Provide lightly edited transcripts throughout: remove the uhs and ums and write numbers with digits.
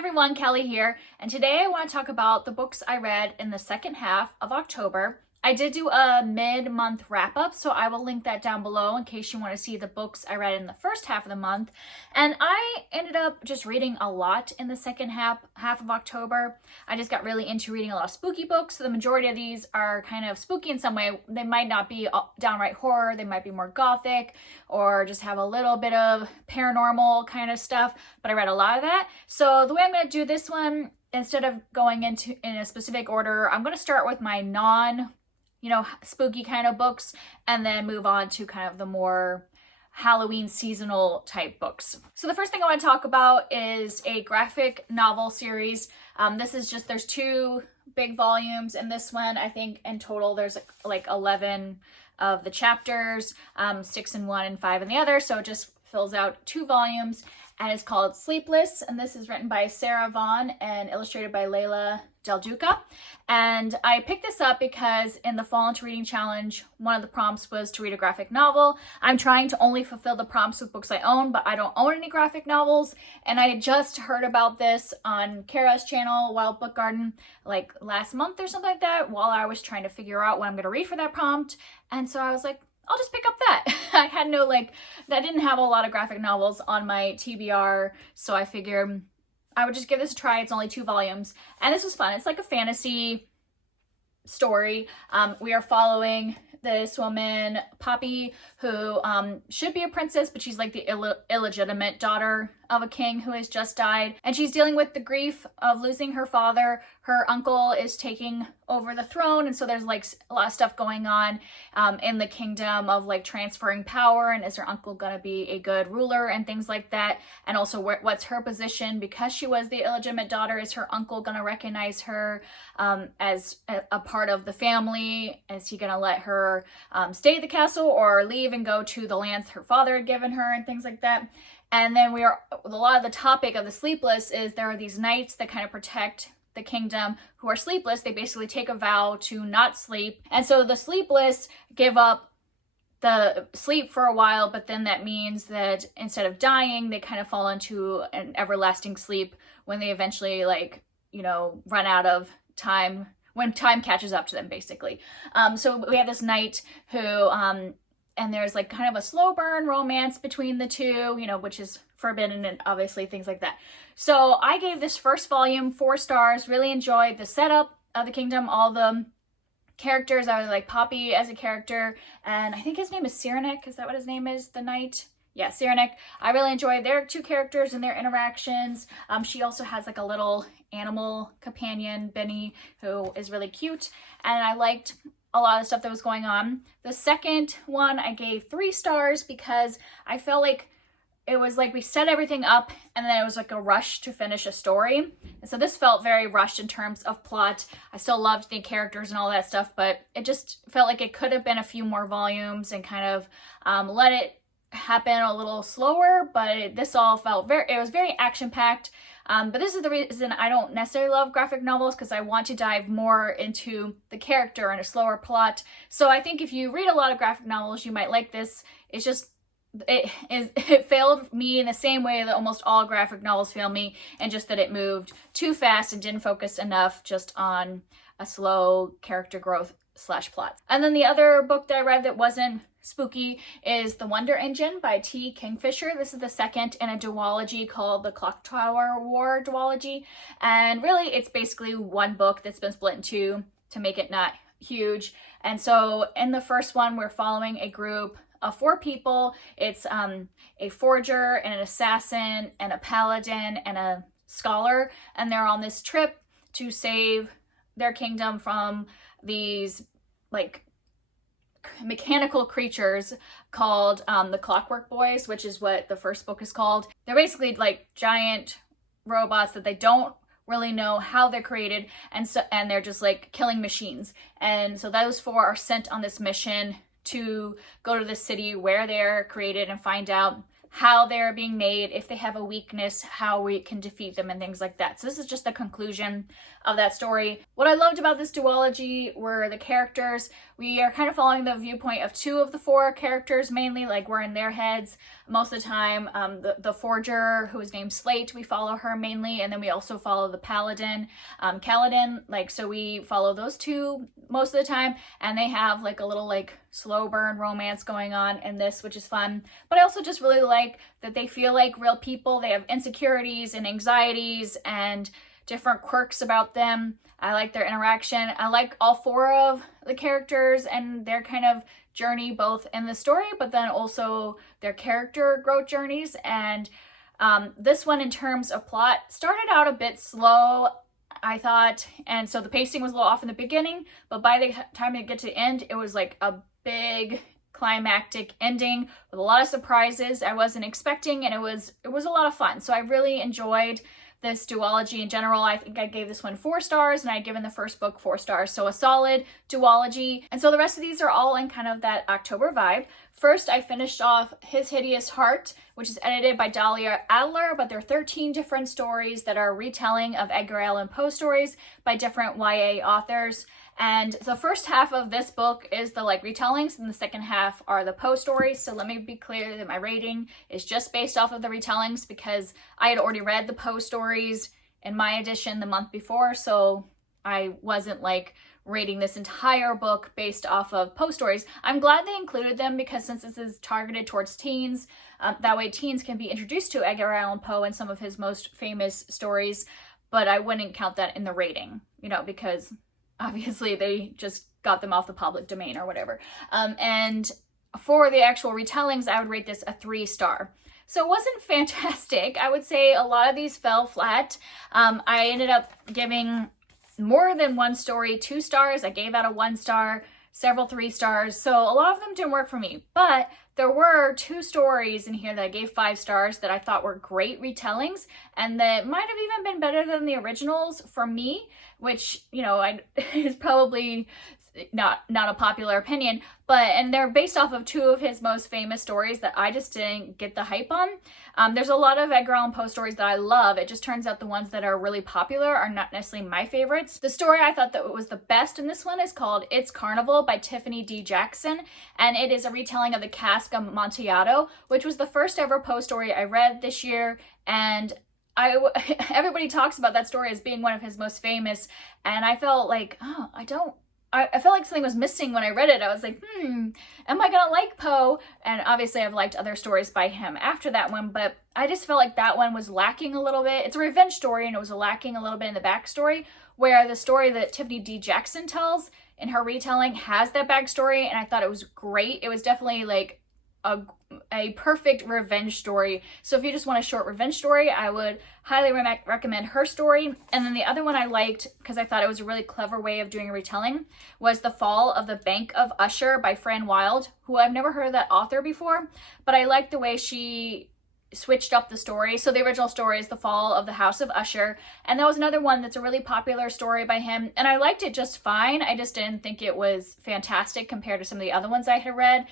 everyone, Kelly here, and today I want to talk about the books I read in the second half of October. I did do a mid-month wrap-up, so I will link that down below in case you want to see the books I read in the first half of the month. And I ended up just reading a lot in the second half of October. I just got really into reading a lot of spooky books. So the majority of these are kind of spooky in some way. They might not be downright horror, they might be more gothic, or just have a little bit of paranormal kind of stuff, but I read a lot of that. So the way I'm going to do this one, instead of going in a specific order, I'm going to start with my spooky kind of books and then move on to kind of the more Halloween seasonal type books. So the first thing I want to talk about is a graphic novel series. There's 2 big volumes in this one. I think in total there's like 11 of the chapters, 6 in one and 5 in the other. So it just fills out 2 volumes, and it's called Sleepless. And this is written by Sara, Vaughn and illustrated by Leila Del Duca. And I picked this up because in the Fall into Reading Challenge, one of the prompts was to read a graphic novel. I'm trying to only fulfill the prompts with books I own, but I don't own any graphic novels. And I had just heard about this on Kara's channel, Wild Book Garden, like last month or something like that, while I was trying to figure out what I'm going to read for that prompt. And so I was like, I'll just pick up that. I had I didn't have a lot of graphic novels on my TBR, so I figured I would just give this a try. It's only 2 volumes, and this was fun. It's like a fantasy story. We are following this woman, Poppy, who should be a princess, but she's like the illegitimate daughter of a king who has just died. And she's dealing with the grief of losing her father. Her uncle is taking over the throne, and so there's like a lot of stuff going on in the kingdom of like transferring power, and is her uncle gonna be a good ruler and things like that. And also what's her position because she was the illegitimate daughter? Is her uncle gonna recognize her as a part of the family? Is he gonna let her stay at the castle or leave and go to the lands her father had given her and things like that? And then a lot of the topic of the Sleepless is there are these knights that kind of protect the kingdom who are sleepless. They basically take a vow to not sleep. And so the Sleepless give up the sleep for a while, but then that means that instead of dying, they kind of fall into an everlasting sleep when they eventually run out of time, when time catches up to them, basically. So we have this knight who, and there's like kind of a slow burn romance between the two, which is forbidden and obviously things like that. So I gave this first volume 4 stars, really enjoyed the setup of the kingdom, all the characters. I was like Poppy as a character, and I think his name is Cyrenik. Is that what his name is? The knight? Yeah, Cyrenik. I really enjoyed their 2 characters and their interactions. She also has like a little animal companion, Benny, who is really cute, and I liked a lot of stuff that was going on. The second one I gave 3 stars because I felt like it was like we set everything up and then it was like a rush to finish a story. And so this felt very rushed in terms of plot. I still loved the characters and all that stuff, but it just felt like it could have been a few more volumes and kind of let it happen a little slower, but this all felt it was very action-packed. But this is the reason I don't necessarily love graphic novels, because I want to dive more into the character and a slower plot. So I think if you read a lot of graphic novels, you might like this. It's just, it failed me in the same way that almost all graphic novels fail me, and just that it moved too fast and didn't focus enough just on a slow character growth / plot. And then the other book that I read that wasn't spooky is The Wonder Engine by T. Kingfisher. This is the second in a duology called the Clock Tower War duology. And really it's basically one book that's been split in 2 to make it not huge. And so in the first one, we're following a group of 4 people. It's a forger and an assassin and a paladin and a scholar. And they're on this trip to save their kingdom from these like mechanical creatures called the Clockwork Boys, which is what the first book is called. They're basically like giant robots that they don't really know how they're created, and they're just like killing machines. And so those 4 are sent on this mission to go to the city where they're created and find out how they're being made, if they have a weakness, how we can defeat them, and things like that. So this is just the conclusion of that story. What I loved about this duology were the characters. We are kind of following the viewpoint of 2 of the 4 characters, mainly, like we're in their heads most of the time. The forger, who is named Slate, we follow her mainly, and then we also follow the paladin, Kaladin, like, so we follow those 2 most of the time, and they have like a little like slow burn romance going on in this, which is fun. But I also just really like that they feel like real people. They have insecurities and anxieties and different quirks about them. I like their interaction. I like all 4 of the characters and their kind of journey, both in the story, but then also their character growth journeys. And this one, in terms of plot, started out a bit slow, I thought, and so the pacing was a little off in the beginning, but by the time it get to the end, it was like a big climactic ending with a lot of surprises I wasn't expecting, and it was a lot of fun. So I really enjoyed this duology in general. I think I gave this one 4 stars, and I'd given the first book 4 stars, so a solid duology. And so the rest of these are all in kind of that October vibe. First, I finished off His Hideous Heart, which is edited by Dahlia Adler, but there are 13 different stories that are retelling of Edgar Allen Poe stories by different YA authors. And the first half of this book is the like retellings, and the second half are the Poe stories. So let me be clear that my rating is just based off of the retellings, because I had already read the Poe stories in my edition the month before, so I wasn't like rating this entire book based off of Poe stories. I'm glad they included them, because since this is targeted towards teens, that way teens can be introduced to Edgar Allan Poe and some of his most famous stories, but I wouldn't count that in the rating, you know, because obviously they just got them off the public domain or whatever. And for the actual retellings, I would rate this a 3-star. So it wasn't fantastic. I would say a lot of these fell flat. I ended up giving more than one story 2 stars. I gave out a 1 star, several 3 stars. So a lot of them didn't work for me. But there were 2 stories in here that I gave 5 stars that I thought were great retellings, and that might have even been better than the originals for me, which, you know, is probably not a popular opinion, and they're based off of 2 of his most famous stories that I just didn't get the hype on. There's a lot of Edgar Allan Poe stories that I love. It just turns out the ones that are really popular are not necessarily my favorites. The story I thought that was the best in this one is called It's Carnival by Tiffany D. Jackson, and it is a retelling of the Cask of Amontillado, which was the first ever Poe story I read this year, and everybody talks about that story as being one of his most famous, and I felt like, I felt like something was missing when I read it. I was like, am I gonna like Poe? And obviously I've liked other stories by him after that one, but I just felt like that one was lacking a little bit. It's a revenge story, and it was lacking a little bit in the backstory, where the story that Tiffany D. Jackson tells in her retelling has that backstory, and I thought it was great. It was definitely like a perfect revenge story. So if you just want a short revenge story, I would highly recommend her story. And then the other one I liked, because I thought it was a really clever way of doing a retelling, was The Fall of the Bank of Usher by Fran Wilde, who I've never heard of that author before, but I liked the way she switched up the story. So the original story is The Fall of the House of Usher, and that was another one that's a really popular story by him, and I liked it just fine. I just didn't think it was fantastic compared to some of the other ones I had read.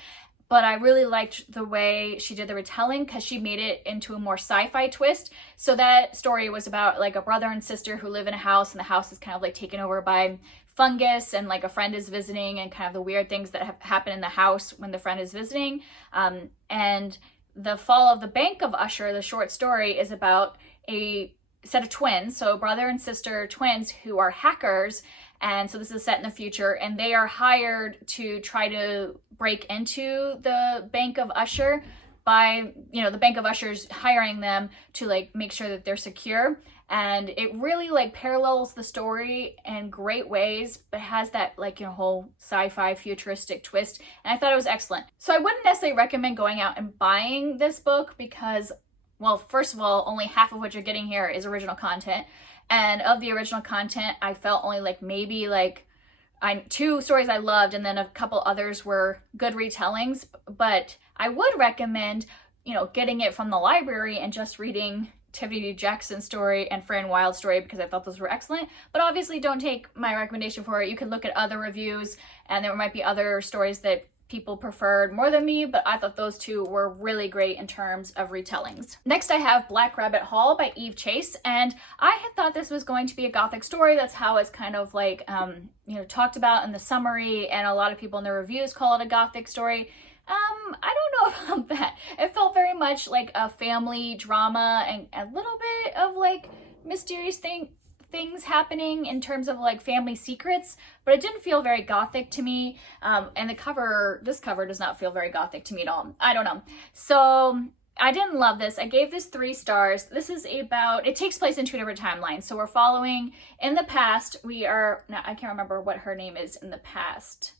But I really liked the way she did the retelling, because she made it into a more sci-fi twist. So that story was about like a brother and sister who live in a house, and the house is kind of like taken over by fungus, and like a friend is visiting, and kind of the weird things that happen in the house when the friend is visiting. And The Fall of the Bank of Usher, the short story, is about a set of twins, so brother and sister twins, who are hackers. And so this is set in the future, and they are hired to try to break into the Bank of Usher by, you know, the Bank of Usher's hiring them to like make sure that they're secure. And it really like parallels the story in great ways, but has that like, you know, whole sci-fi futuristic twist. And I thought it was excellent. So I wouldn't necessarily recommend going out and buying this book, because, well, first of all, only half of what you're getting here is original content. And of the original content, I felt only like maybe like 2 stories I loved, and then a couple others were good retellings. But I would recommend, you know, getting it from the library and just reading Tiffany D. Jackson's story and Fran Wilde's story, because I thought those were excellent. But obviously don't take my recommendation for it. You can look at other reviews, and there might be other stories that people preferred more than me, but I thought those two were really great in terms of retellings. Next I have Black Rabbit Hall by Eve Chase, and I had thought this was going to be a gothic story. That's how it's kind of like, talked about in the summary, and a lot of people in the reviews call it a gothic story. I don't know about that. It felt very much like a family drama and a little bit of like mysterious things happening in terms of like family secrets, but it didn't feel very gothic to me. And this cover does not feel very gothic to me at all. I don't know. So I didn't love this. I gave this 3 stars. This is it takes place in 2 different timelines. So we're following in the past. Now I can't remember what her name is in the past.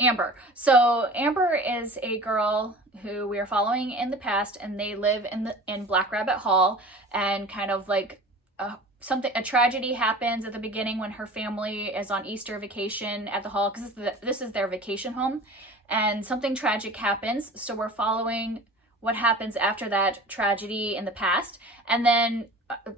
Amber. So Amber is a girl who we are following in the past, and they live in Black Rabbit Hall, and kind of like a tragedy happens at the beginning when her family is on Easter vacation at the hall, because this is their vacation home, and something tragic happens. So we're following what happens after that tragedy in the past, and then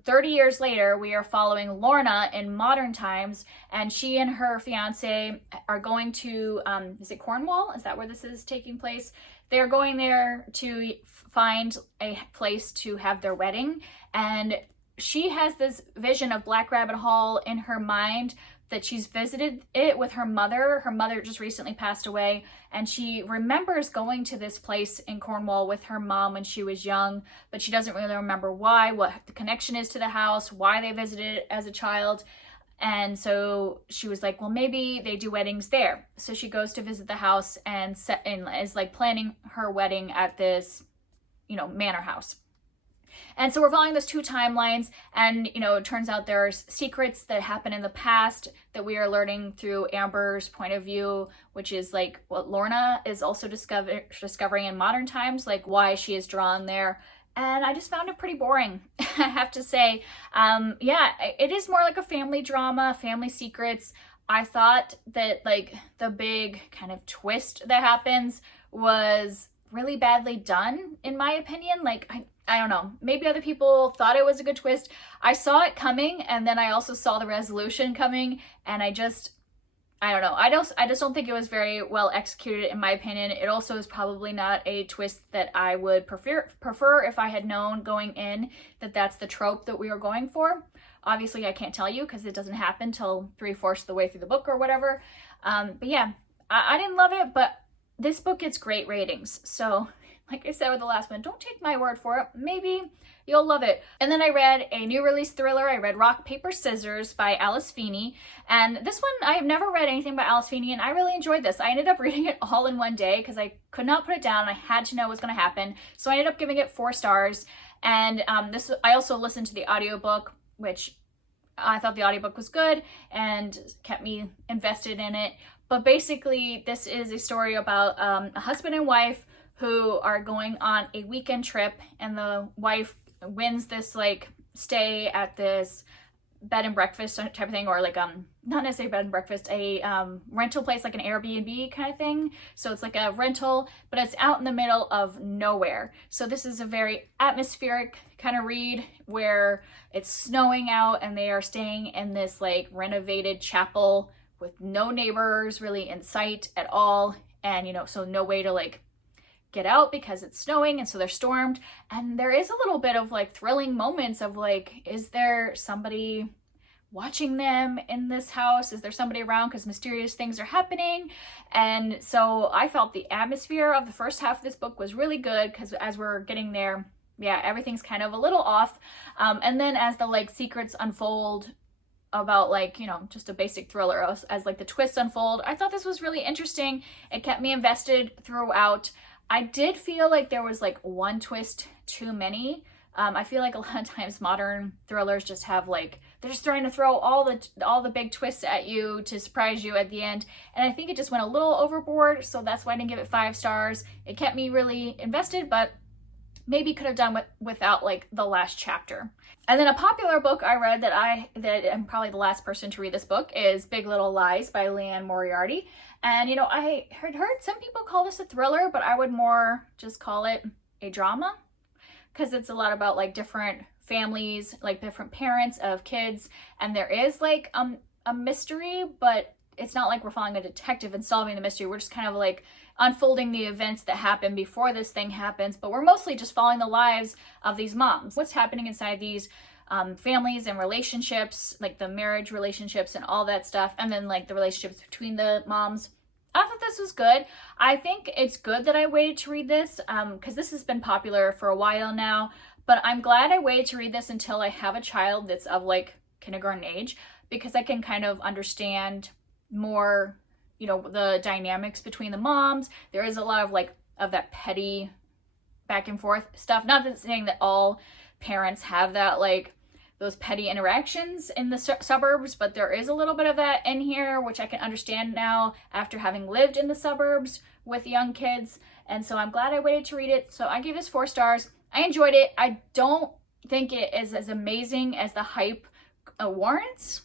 30 years later, we are following Lorna in modern times, and she and her fiance are going to, is it Cornwall? Is that where this is taking place? They're going there to find a place to have their wedding, and she has this vision of Black Rabbit Hall in her mind, that she's visited it with her mother. Her mother just recently passed away, and she remembers going to this place in Cornwall with her mom when she was young, but she doesn't really remember why, what the connection is to the house, why they visited it as a child. And so she was like, well, maybe they do weddings there. So she goes to visit the house and is like planning her wedding at this, manor house. And so we're following those 2 timelines, and, it turns out there's secrets that happen in the past that we are learning through Amber's point of view, which is like what Lorna is also discovering in modern times, like why she is drawn there. And I just found it pretty boring, I have to say. It is more like a family drama, family secrets. I thought that like the big kind of twist that happens was really badly done, in my opinion. Like, I don't know, maybe other people thought it was a good twist. I saw it coming, and then I also saw the resolution coming, and I don't know. I just don't think it was very well executed, in my opinion. It also is probably not a twist that I would prefer if I had known going in that that's the trope that we were going for. Obviously, I can't tell you because it doesn't happen till 3/4 of the way through the book or whatever. But yeah, I didn't love it, but this book gets great ratings. So like I said with the last one, don't take my word for it. Maybe you'll love it. And then I read a new release thriller. I read Rock, Paper, Scissors by Alice Feeney. And this one, I have never read anything by Alice Feeney, and I really enjoyed this. I ended up reading it all in one day because I could not put it down. I had to know what was going to happen. So I ended up giving it 4 stars. And I also listened to the audiobook, which I thought the audiobook was good and kept me invested in it. But basically, this is a story about a husband and wife who are going on a weekend trip, and the wife wins this like stay at this bed and breakfast type of thing, or like not necessarily bed and breakfast, a rental place, like an Airbnb kind of thing. So it's like a rental, but it's out in the middle of nowhere. So this is a very atmospheric kind of read where it's snowing out, and they are staying in this like renovated chapel with no neighbors really in sight at all, and so no way to like get out because it's snowing, and so they're stormed. And there is a little bit of like thrilling moments of like, is there somebody watching them in this house? Is there somebody around because mysterious things are happening? And so I felt the atmosphere of the first half of this book was really good, because as we're getting there, everything's kind of a little off. And then as the like secrets unfold about like, just a basic thriller, as like the twists unfold, I thought this was really interesting. It kept me invested throughout. I did feel like there was like one twist too many. I feel like a lot of times modern thrillers just have like, they're just trying to throw all the big twists at you to surprise you at the end. And I think it just went a little overboard. So that's why I didn't give it 5 stars. It kept me really invested, but maybe could have done without like the last chapter. And then a popular book I read that I'm probably the last person to read this book is Big Little Lies by Liane Moriarty. And I heard some people call this a thriller, but I would more just call it a drama, because it's a lot about like different families, like different parents of kids, and there is like a mystery, but it's not like we're following a detective and solving the mystery. We're just kind of like unfolding the events that happen before this thing happens, but we're mostly just following the lives of these moms. What's happening inside these families and relationships, like the marriage relationships and all that stuff, and then like the relationships between the moms. I thought this was good. I think it's good that I waited to read this because this has been popular for a while now, but I'm glad I waited to read this until I have a child that's of like kindergarten age, because I can kind of understand more, you know, the dynamics between the moms. There is a lot of like of that petty back and forth stuff. Not that saying that all parents have that, like those petty interactions in the suburbs, but there is a little bit of that in here, which I can understand now after having lived in the suburbs with young kids. And so I'm glad I waited to read it. So I gave this 4 stars. I enjoyed it. I don't think it is as amazing as the hype warrants,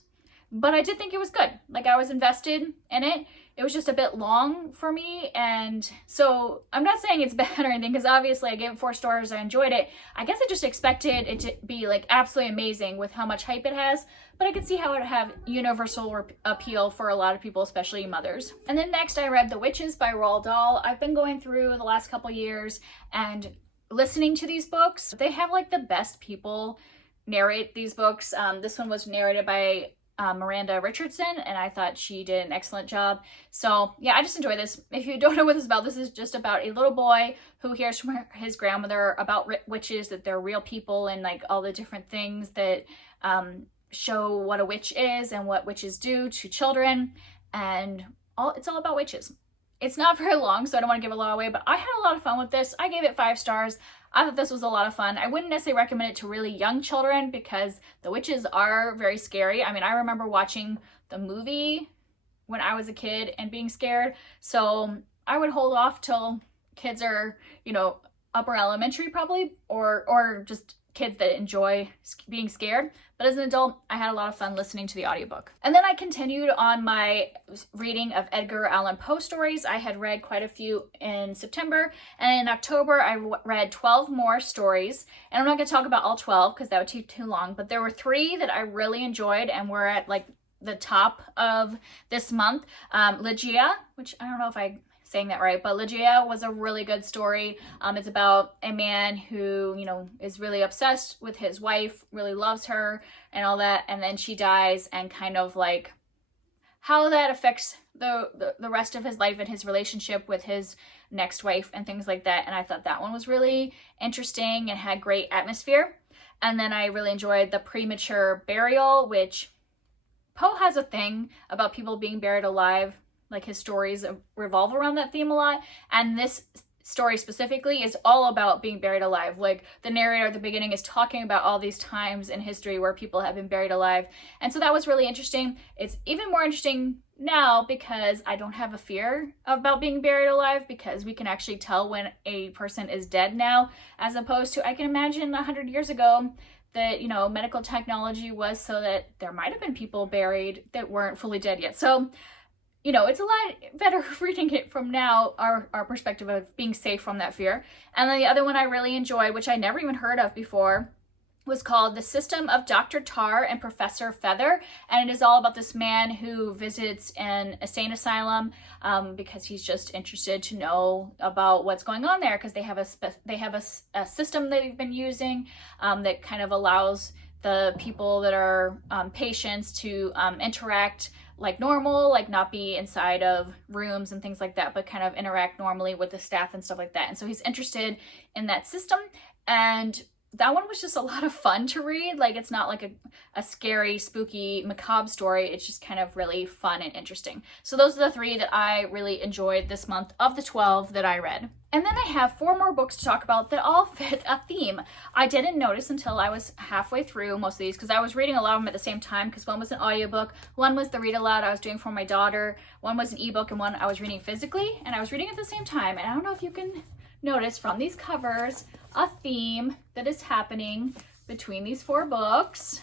but I did think it was good. Like, I was invested in it. It was just a bit long for me, and so I'm not saying it's bad or anything, because obviously I gave it 4 stars. I enjoyed it. I guess I just expected it to be like absolutely amazing with how much hype it has, but I could see how it would have universal appeal for a lot of people, especially mothers. And then next I read The Witches by Roald Dahl. I've been going through the last couple years and listening to these books. They have like the best people narrate these books. This one was narrated by Miranda Richardson, and I thought she did an excellent job. So yeah, I just enjoy this. If you don't know what this is about, this is just about a little boy who hears from his grandmother about witches, that they're real people, and like all the different things that show what a witch is and what witches do to children, and it's all about witches. It's not very long, so I don't want to give a lot away, but I had a lot of fun with this. I gave it 5 stars. I thought this was a lot of fun. I wouldn't necessarily recommend it to really young children because the witches are very scary. I mean, I remember watching the movie when I was a kid and being scared, so I would hold off till kids are, you know, upper elementary probably, or just kids that enjoy being scared. But as an adult, I had a lot of fun listening to the audiobook. And then I continued on my reading of Edgar Allen Poe stories. I had read quite a few in September, and in October I read 12 more stories. And I'm not going to talk about all 12 because that would take too long, but there were 3 that I really enjoyed and were at like the top of this month. Ligeia, which I don't know if I saying that right, but Ligeia was a really good story. It's about a man who, you know, is really obsessed with his wife, really loves her and all that, and then she dies, and kind of like how that affects the rest of his life and his relationship with his next wife and things like that. And I thought that one was really interesting and had great atmosphere. And then I really enjoyed The Premature Burial, which Poe has a thing about people being buried alive. Like, his stories revolve around that theme a lot, and this story specifically is all about being buried alive. Like, the narrator at the beginning is talking about all these times in history where people have been buried alive, and so that was really interesting. It's even more interesting now because I don't have a fear about being buried alive, because we can actually tell when a person is dead now, as opposed to, I can imagine 100 years ago that, you know, medical technology was so that there might have been people buried that weren't fully dead yet. So, you know, it's a lot better reading it from now, our perspective of being safe from that fear. And then the other one I really enjoyed, which I never even heard of before, was called The System of Dr. Tar and Professor Feather. And it is all about this man who visits an insane asylum because he's just interested to know about what's going on there, because they have a system that they've been using that kind of allows the people that are patients to interact like normal, like not be inside of rooms and things like that, but kind of interact normally with the staff and stuff like that. And so he's interested in that system, and that one was just a lot of fun to read. Like, it's not like a scary, spooky, macabre story. It's just kind of really fun and interesting. So those are the 3 that I really enjoyed this month of the 12 that I read. And then I have 4 more books to talk about that all fit a theme. I didn't notice until I was halfway through most of these, because I was reading a lot of them at the same time, because one was an audiobook, one was the read aloud I was doing for my daughter, one was an ebook, and one I was reading physically, and I was reading at the same time. And I don't know if you can notice from these covers a theme that is happening between these 4 books.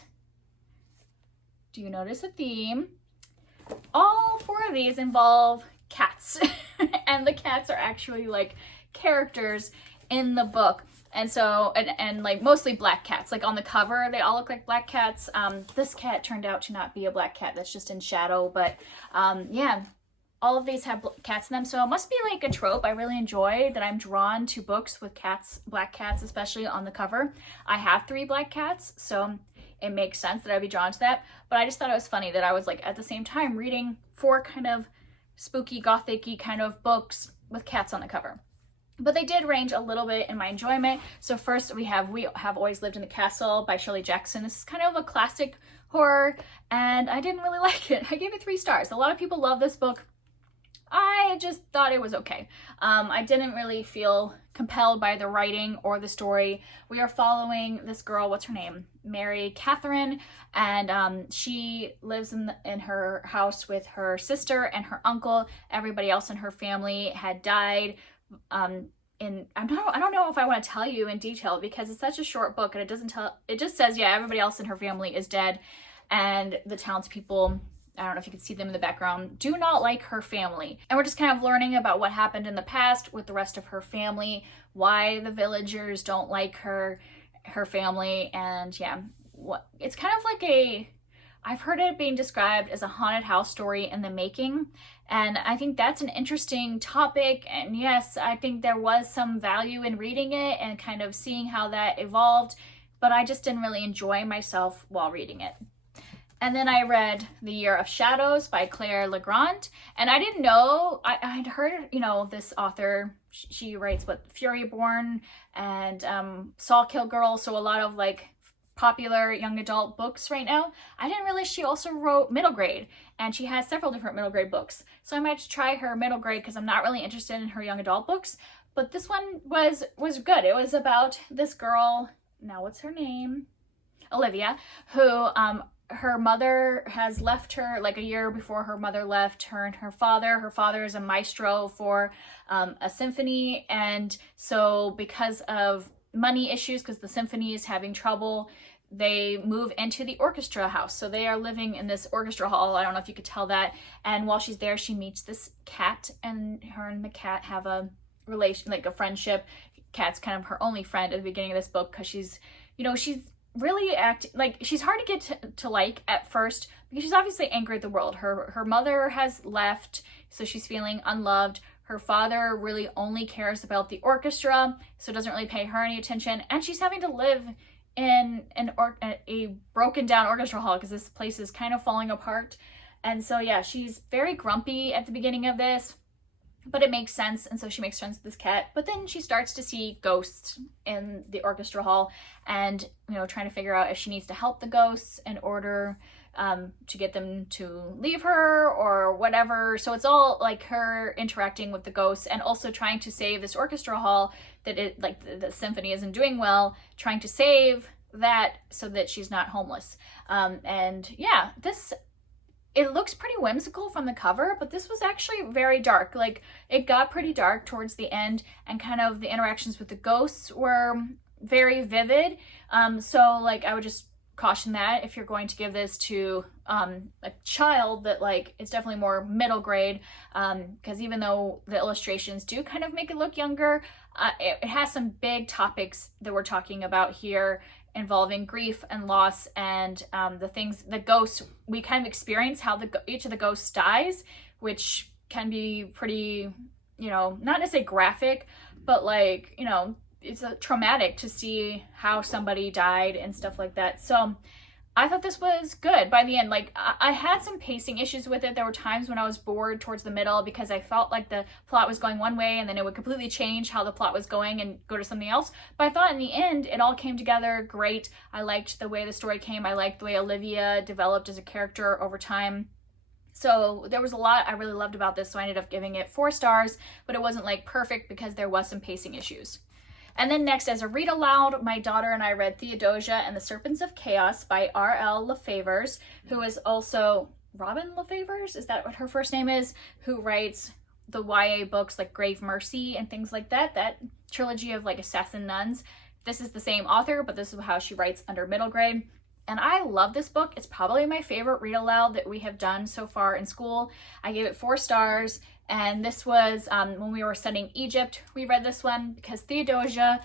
Do you notice a theme? All 4 of these involve cats and the cats are actually like characters in the book. And so, and like mostly black cats. Like on the cover, they all look like black cats. This cat turned out to not be a black cat. That's just in shadow. But yeah, all of these have cats in them. So it must be like a trope I really enjoy, that I'm drawn to books with cats, black cats, especially on the cover. I have 3 black cats, so it makes sense that I'd be drawn to that. But I just thought it was funny that I was like at the same time reading 4 kind of spooky, gothic-y kind of books with cats on the cover. But they did range a little bit in my enjoyment. So first we have Always Lived in the Castle by Shirley Jackson. This is kind of a classic horror, and I didn't really like it. I gave it 3 stars. A lot of people love this book. I just thought it was okay. I didn't really feel compelled by the writing or the story. We are following this girl, what's her name? Mary Catherine, and she lives in her house with her sister and her uncle. Everybody else in her family had died. I don't know if I want to tell you in detail because it's such a short book, and it just says, yeah, everybody else in her family is dead, and the townspeople, I don't know if you can see them in the background, do not like her family. And we're just kind of learning about what happened in the past with the rest of her family, why the villagers don't like her family, and yeah, it's kind of like I've heard it being described as a haunted house story in the making, and I think that's an interesting topic, and yes, I think there was some value in reading it and kind of seeing how that evolved, but I just didn't really enjoy myself while reading it. And then I read The Year of Shadows by Claire Legrand, and I didn't know, I'd heard, this author, she writes Furyborn and Sawkill Girl, so a lot of like popular young adult books right now. I didn't realize she also wrote middle grade, and she has several different middle grade books. So I might try her middle grade because I'm not really interested in her young adult books, but this one was good. It was about this girl, now what's her name? Olivia, who her mother has left her like a year before her mother left her and her father. Her father is a maestro for a symphony, and so because of money issues, because the symphony is having trouble, they move into the orchestra house. So they are living in this orchestra hall. I don't know if you could tell that. And while she's there, she meets this cat, and her and the cat have a relation, like a friendship. Cat's kind of her only friend at the beginning of this book because she's really she's hard to get to like at first because she's obviously angry at the world. Her mother has left, so she's feeling unloved. Her father really only cares about the orchestra, so doesn't really pay her any attention, and she's having to live in a broken down orchestra hall because this place is kind of falling apart. And so yeah, she's very grumpy at the beginning of this, but it makes sense, and so she makes friends with this cat. But then she starts to see ghosts in the orchestra hall, and trying to figure out if she needs to help the ghosts in order to get them to leave her or whatever. So it's all like her interacting with the ghosts and also trying to save this orchestra hall that the symphony isn't doing well, trying to save that so that she's not homeless. And yeah, it looks pretty whimsical from the cover, but this was actually very dark. Like, it got pretty dark towards the end, and kind of the interactions with the ghosts were very vivid. So like, I would just caution that if you're going to give this to a child, that like it's definitely more middle grade, because even though the illustrations do kind of make it look younger, it has some big topics that we're talking about here involving grief and loss, and the ghosts, we kind of experience how each of the ghosts dies, which can be pretty, not necessarily graphic, but like, it's traumatic to see how somebody died and stuff like that. So I thought this was good by the end. Like, I had some pacing issues with it. There were times when I was bored towards the middle because I felt like the plot was going one way and then it would completely change how the plot was going and go to something else. But I thought in the end, it all came together great. I liked the way the story came. I liked the way Olivia developed as a character over time. So there was a lot I really loved about this. So I ended up giving it 4 stars, but it wasn't like perfect because there was some pacing issues. And then next, as a read aloud, my daughter and I read Theodosia and the Serpents of Chaos by R.L. LaFevers, who is also Robin LaFevers, is that what her first name is, who writes the YA books like Grave Mercy and things like that, that trilogy of like assassin nuns. This is the same author, but this is how she writes under middle grade. And I love this book. It's probably my favorite read aloud that we have done so far in school. I gave it 4 stars. And this was when we were studying Egypt. We read this one because Theodosia,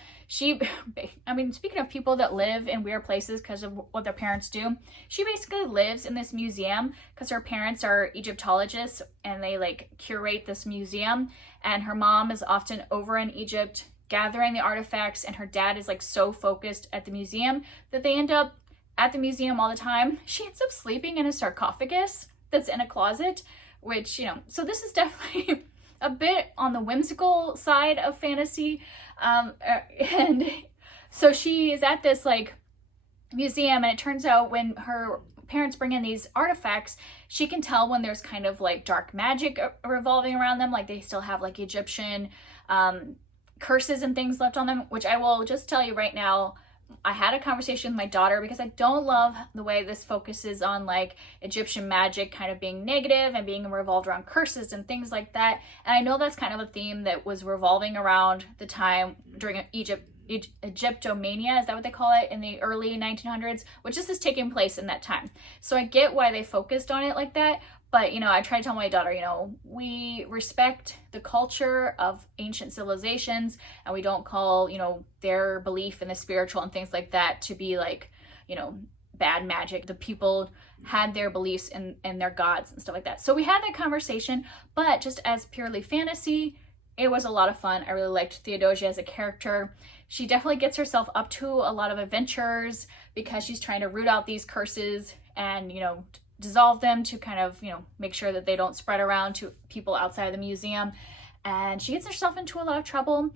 I mean, speaking of people that live in weird places because of what their parents do, she basically lives in this museum because her parents are Egyptologists and they like curate this museum. And her mom is often over in Egypt gathering the artifacts, and her dad is like so focused at the museum that they end up at the museum all the time. She ends up sleeping in a sarcophagus that's in a closet, which, you know, so this is definitely a bit on the whimsical side of fantasy. And so she is at this like museum, and it turns out when her parents bring in these artifacts, she can tell when there's kind of like dark magic revolving around them. Like they still have like Egyptian curses and things left on them, which I will just tell you right now, I had a conversation with my daughter because I don't love the way this focuses on like Egyptian magic kind of being negative and being revolved around curses and things like that. And I know that's kind of a theme that was revolving around the time during Egyptomania, is that what they call it, in the early 1900s, which is taking place in that time. So I get why they focused on it like that. But, you know, I try to tell my daughter, you know, we respect the culture of ancient civilizations, and we don't call, you know, their belief in the spiritual and things like that to be like, you know, bad magic. The people had their beliefs in their gods and stuff like that. So we had that conversation, but just as purely fantasy, it was a lot of fun. I really liked Theodosia as a character. She definitely gets herself up to a lot of adventures because she's trying to root out these curses and, you know, dissolve them to kind of, you know, make sure that they don't spread around to people outside of the museum. And she gets herself into a lot of trouble,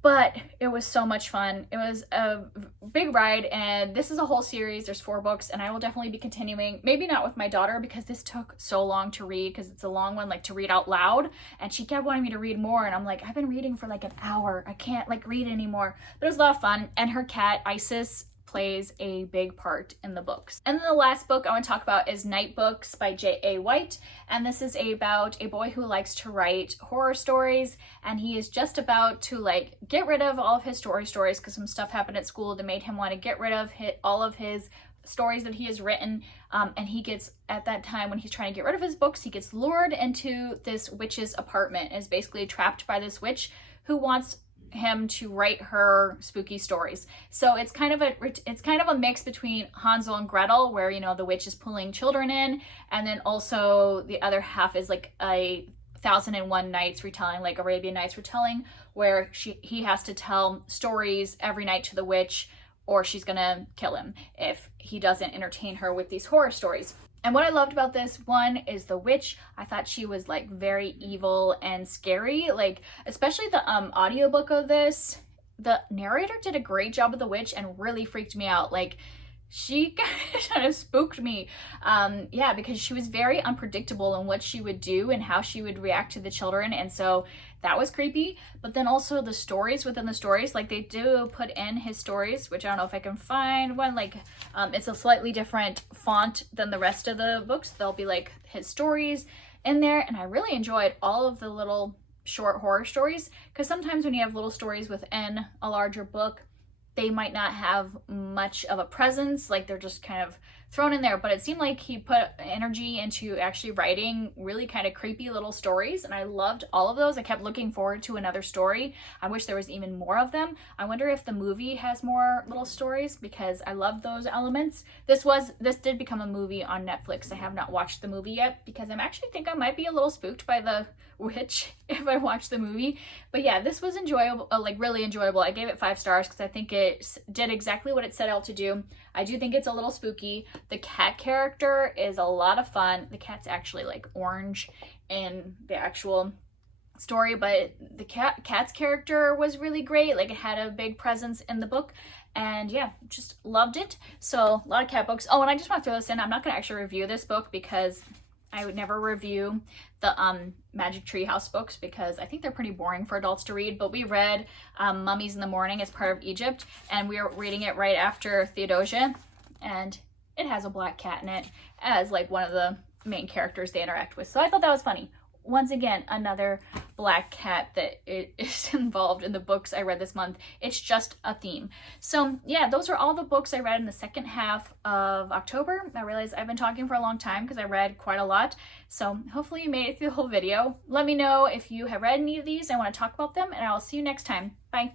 but it was so much fun. It was a big ride, and this is a whole series. There's 4 books, and I will definitely be continuing. Maybe not with my daughter because this took so long to read, because it's a long one, like to read out loud, and she kept wanting me to read more, and I'm like, I've been reading for like an hour. I can't like read anymore. But it was a lot of fun, and her cat, Isis, plays a big part in the books. And then the last book I want to talk about is Nightbooks by J.A. White. And this is about a boy who likes to write horror stories, and he is just about to like get rid of all of his stories because some stuff happened at school that made him want to get rid of all of his stories that he has written. And he gets, at that time when he's trying to get rid of his books, he gets lured into this witch's apartment, is basically trapped by this witch who wants him to write her spooky stories. So it's kind of a mix between Hansel and Gretel, where, you know, the witch is pulling children in, and then also the other half is like a 1001 Nights retelling, like Arabian Nights retelling, where he has to tell stories every night to the witch, or she's gonna kill him if he doesn't entertain her with these horror stories. And what I loved about this one is the witch. I thought she was like very evil and scary, like especially the audiobook of this. The narrator did a great job of the witch and really freaked me out. Like she kind of spooked me. Yeah, because she was very unpredictable in what she would do and how she would react to the children. And so that was creepy. But then also the stories within the stories, like they do put in his stories, which I don't know if I can find one, like it's a slightly different font than the rest of the books. There'll be like his stories in there. And I really enjoyed all of the little short horror stories, because sometimes when you have little stories within a larger book, they might not have much of a presence, like they're just kind of thrown in there. But it seemed like he put energy into actually writing really kind of creepy little stories, and I loved all of those. I kept looking forward to another story. I wish there was even more of them. I wonder if the movie has more little stories, because I love those elements. This did become a movie on Netflix. I have not watched the movie yet because I actually think I might be a little spooked by the witch if I watch the movie. But yeah, this was enjoyable, like really enjoyable. I gave it 5 stars because I think it did exactly what it set out to do. I do think it's a little spooky. The cat character is a lot of fun. The cat's actually like orange in the actual story, but the cat's character was really great. Like it had a big presence in the book, and yeah, just loved it. So a lot of cat books. Oh, and I just want to throw this in. I'm not going to actually review this book because I would never review the Magic Tree House books because I think they're pretty boring for adults to read. But we read Mummies in the Morning as part of Egypt, and we were reading it right after Theodosia, and it has a black cat in it as like one of the main characters they interact with. So I thought that was funny. Once again, another black cat that is involved in the books I read this month. It's just a theme. So yeah, those are all the books I read in the second half of October. I realize I've been talking for a long time because I read quite a lot. So hopefully you made it through the whole video. Let me know if you have read any of these and want to talk about them, and I'll see you next time. Bye.